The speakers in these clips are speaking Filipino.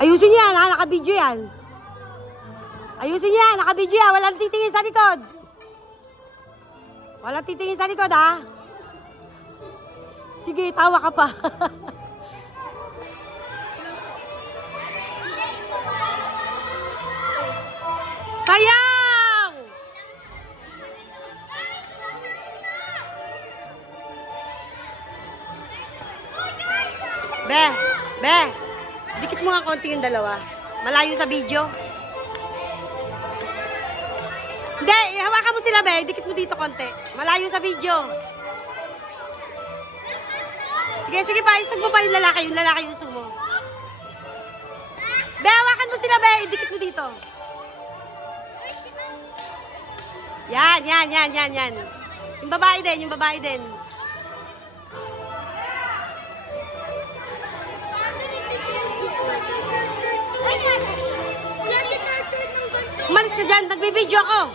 Ayusin niya yan, ha? Naka-video yan. Ayusin niya yan, naka-video yan. Walang titingin sa likod. Walang titingin sa likod, ha? Sige, tawa ka pa. Sayang! Be, dikit mo nga konti yung dalawa. Malayo sa video. Hindi, hawakan mo sila, be. Dikit mo dito konti. Malayo sa video. Sige pa, isug mo pa yung lalaki yung isug mo. Be, hawakan mo sila, be. Dikit mo dito. Yan. Yung babae din. Umalis ka dyan, nagbibideo ako.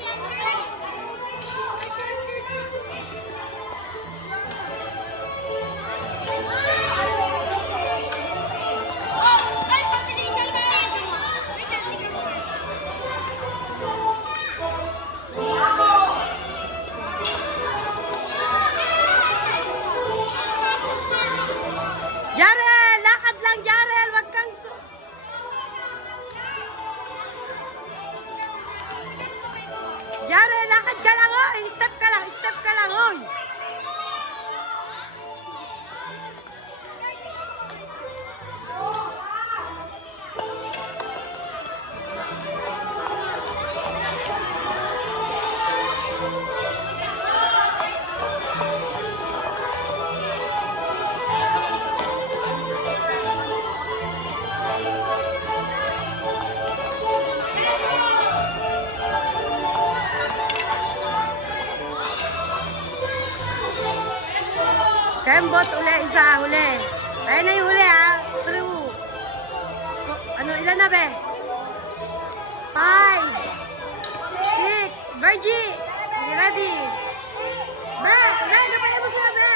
Jarel, lakad lang, Jarel, wag kang Jarel, lakad ka lang, oy. Step ka lang, oy. Kembot isa, huli. Ayan na yung huli, ha. True. Ano, ilan na, be? 5, 6, Virgie. Ready? Be, napayan mo sila, be.